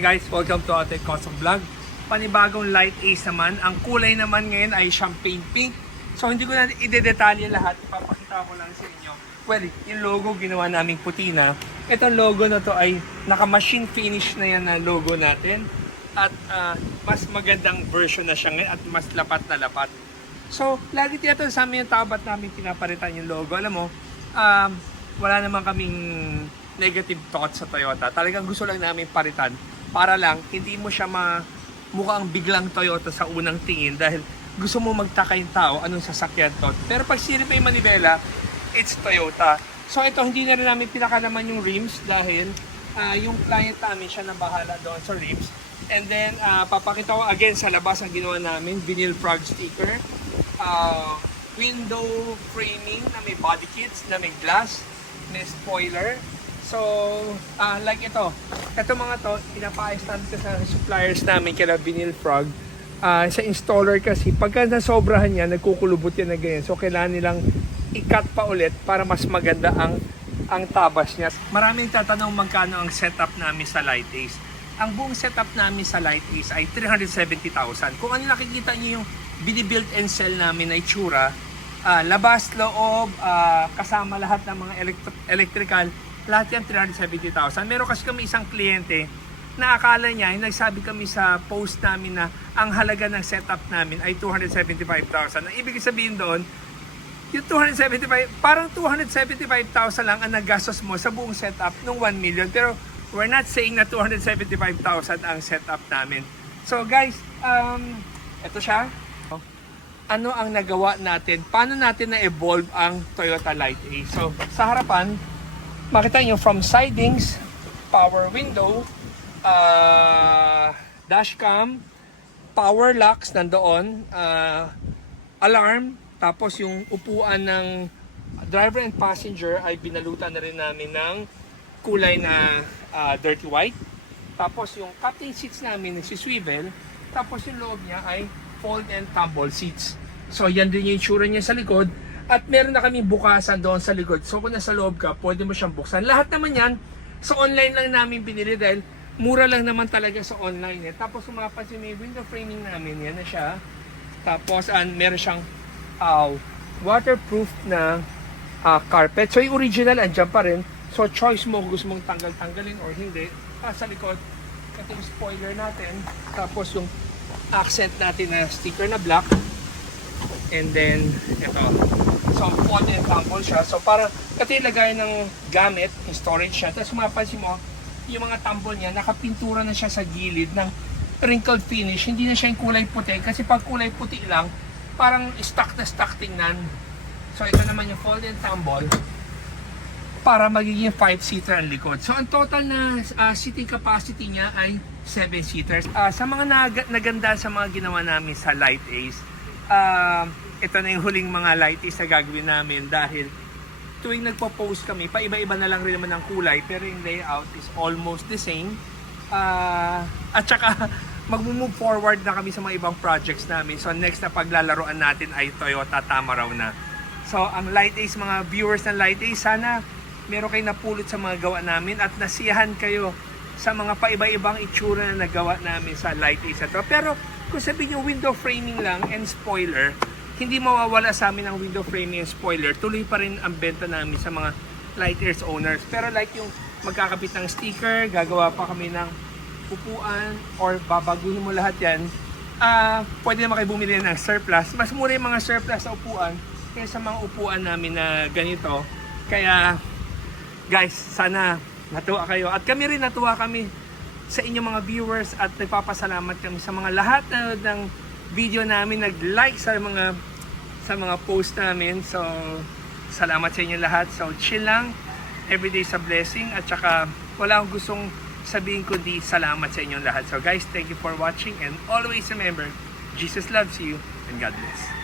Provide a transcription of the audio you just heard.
Hi guys, welcome to Ate Kosong Vlog. Panibagong Light Ace naman. Ang kulay naman ngayon ay champagne pink. So hindi ko na i-detalye lahat. Ipapakita ko lang sa inyo. Well, yung logo ginawa naming puti na. Itong logo na to ay naka-machine finish na yan na logo natin. At mas magandang version na siya ngayon at mas lapat na lapat. So, lagi tiyata sa amin yung tao, ba't namin pinapalitan yung logo? Alam mo, wala naman kaming negative thoughts sa Toyota. Talagang gusto lang namin palitan para lang hindi mo siya mukhang biglang Toyota sa unang tingin dahil gusto mo magtaka yung tao anong sasakyan to. Pero pag sinip may manibela, it's Toyota. So ito, hindi na rin namin pinakalaman yung rims dahil yung client namin siya na bahala doon sa rims. And then, papakita ko again sa labas ang ginawa namin, vinyl frog sticker, window framing na may body kits, na may glass, may spoiler. So, like ito mga to, pinapaayos namin sa suppliers namin kila Vinyl Frog. Sa installer kasi, pagka nasobrahan yan, nagkukulubot yan na ganyan. So, kailangan nilang i-cut pa ulit para mas maganda ang tabas niya. Maraming tatanong magkano ang setup namin sa Light Ace. Ang buong setup namin sa Light Ace ay 370,000. Kung ano nakikita niyo yung binibuild and sell namin na itsura, labas, loob, kasama lahat ng mga electrical, lahat yan 370,000. Meron kasi kami isang kliyente na akala niya, yung nagsabi kami sa post namin na ang halaga ng setup namin ay 275,000. Ang ibig sabihin doon, yung 275, parang 275,000 lang ang nagastos mo sa buong setup ng 1 million. Pero we're not saying na 275,000 ang setup namin. So guys, ito siya. Ano ang nagawa natin? Paano natin na-evolve ang Toyota Light Ace? So, sa harapan, makita nyo from sidings, power window, dashcam, power locks nandoon, alarm, tapos yung upuan ng driver and passenger ay binalutan na rin namin ng kulay na dirty white. Tapos yung captain seats namin nagsiswivel, tapos yung loob niya ay fold and tumble seats. So yan din yung itsura niya sa likod. At meron na kaming bukasan doon sa likod. So kung nasa loob ka, pwede mo siyang buksan. Lahat naman yan, sa online lang namin binili dahil mura lang naman talaga sa online. Tapos kung mapapansin, may window framing namin, yan na siya. Tapos meron siyang waterproof na carpet. So yung original, andyan pa rin. So choice mo kung gusto mong tanggalin or hindi. Sa likod, ito yung spoiler natin. Tapos yung accent natin na sticker na black. And then, ito. So, fold and tumble siya. So, para katilagay ng gamit, yung storage siya. Tapos, mapapansin mo, yung mga tumble niya, nakapintura na siya sa gilid ng wrinkled finish. Hindi na siya yung kulay puti. Kasi pag kulay puti lang, parang stock na stock tingnan. So, ito naman yung fold and tumble para magiging 5-seater ang likod. So, ang total na seating capacity niya ay 7-seaters. Sa mga naganda sa mga ginawa namin sa Light Ace, ito na yung huling mga Light Ace na gagawin namin dahil tuwing nagpo-post kami, paiba-iba na lang rin naman ang kulay pero yung layout is almost the same. At saka mag-move forward na kami sa mga ibang projects namin. So next na paglalaroan natin ay Toyota Tamaraw na. So ang Light Ace, mga viewers ng Light Ace, sana meron kayo napulot sa mga gawa namin at nasiyahan kayo sa mga paiba-ibang itsura na nagawa namin sa Light Ace ito. Pero kung sabihin yung window framing lang and spoiler, hindi mawawala sa amin ang window framing and spoiler. Tuloy pa rin ang benta namin sa mga Light Ace owners. Pero like yung magkakabit ng sticker, gagawa pa kami ng upuan, or babaguhin mo lahat yan, pwede naman kayo bumili ng surplus. Mas mura yung mga surplus sa upuan kaysa mga upuan namin na ganito. Kaya guys, sana natuwa kayo. At kami rin natuwa kami sa inyong mga viewers at nagpapasalamat kami sa mga lahat na ng video namin, nag-like sa mga post namin. So, salamat sa inyo lahat. So, chill lang. Everyday sa blessing. At saka, wala akong gustong sabihin kundi salamat sa inyong lahat. So, guys, thank you for watching and always remember, Jesus loves you and God bless.